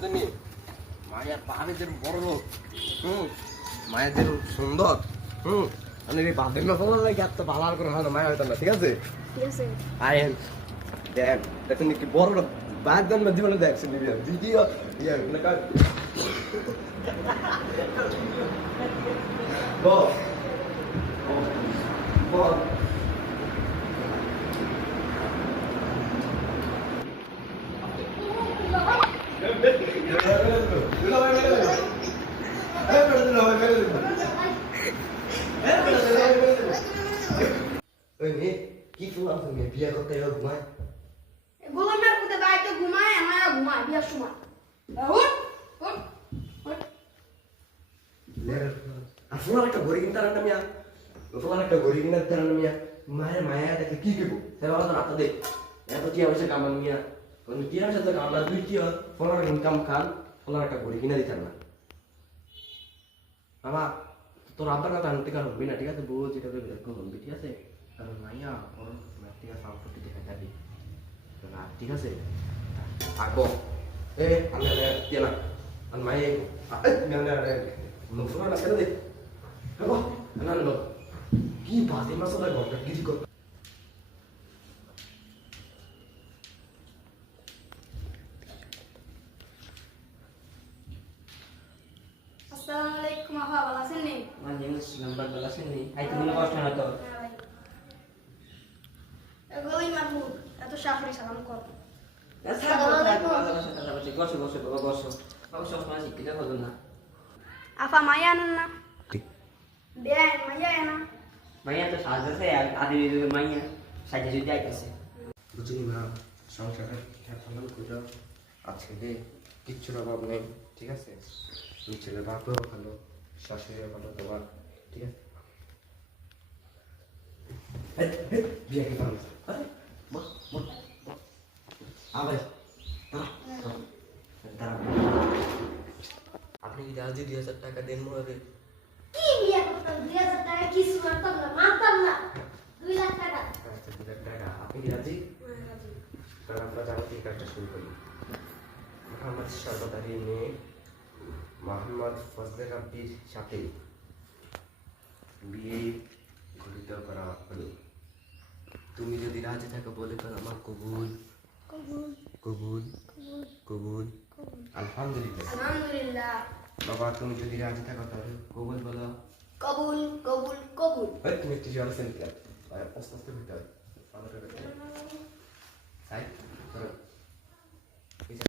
বুঝলি মায়ের বাড়িদের বড় লোক মায়েদের সুন্দর মানে এই বাদের না তোমার লাগে এত ভালো করে হয় না মায়া হইতো না ঠিক আছে আয়েন দেন দেখুন কি বড় লোক বাদ দেন না জীবনে দেখছেন ভিডিও ইয়ে না বল বল কি করলাম তুমি বিয়ে করতে গেলে ঘুমায় গোলামের পুতে বাড়িতে ঘুমায় আমার ঘুমায় বিয়ার সময় উঠ উঠ উঠ আসলে একটা ঘড়ি কিনতে আনতাম মিয়া তোমার একটা ঘড়ি কিনতে আনতাম মিয়া মায়ের মায়া দেখে কি করবো সেবা তো রাতে দে এত কি হয়েছে কামান মিয়া কোন কি হয়েছে তো কামান দুই কি ফলার ইনকাম খান ফলার একটা ঘড়ি কিনে দিতাম না বাবা তোর আব্বার কথা আনতে কারণ হবি না ঠিক আছে বউ যেটা দেবে হবি ঠিক আছে কারণ মাইয়া ওর ঠিক আছে সম্পত্তি দেখা যাবি না ঠিক আছে থাকবো আমি দিয়ে না আর মায়ে মুসলমান না ছেড়ে দে না না কি বাজে মাসলা ঘন্টা কিছু কর আসসালামু আলাইকুম আপা ভালো আছেন নি ওয়ালাইকুম আসসালাম ভালো আছেন নি আইতে কোনো কষ্ট না তো এগুলোই মাহমুদ এত শাশুড়ি সালাম কর বসো বসো বাবা বসো বাবা সবসময় শিক্ষিত হলো না আপা মাইয়া আনেন না বেআইন মাইয়া আনা মাইয়া তো সাজছে আদি মাইয়া সাজে যদি আইতাছে বুঝলি না সংসারটা ঠিকঠাক পালন করে আজকে যে কিচ্ছুর অভাব নেই ঠিক আছে ছেলে বাপও ভালো শাশুড়িও ভালো তোমার ঠিক আছে বিয়ে কি পারো আবার আপনি কি আজ 2000 টাকা দেন মরে কি বিয়ে করতাম 2000 টাকা কিছু করতাম না মানতাম না 2 লাখ টাকা আচ্ছা 2 লাখ টাকা আপনি কি রাজি তাহলে আমরা যাবতীয় কাজটা শুরু করি মোহাম্মদ সর্বদারি মেয়ে মোহাম্মদ ফজলে রাব্বির সাথে বিয়ে ঘটিত করা হলো তুমি যদি রাজি থাকো বলে তো আমার কবুল কবুল কবুল কবুল কবুল আলহামদুলিল্লাহ আলহামদুলিল্লাহ বাবা তুমি যদি রাজি থাকো তাহলে কবুল বলো কবুল কবুল কবুল তুমি একটু জোরে সেন্টার আস্তে আস্তে ভিতরে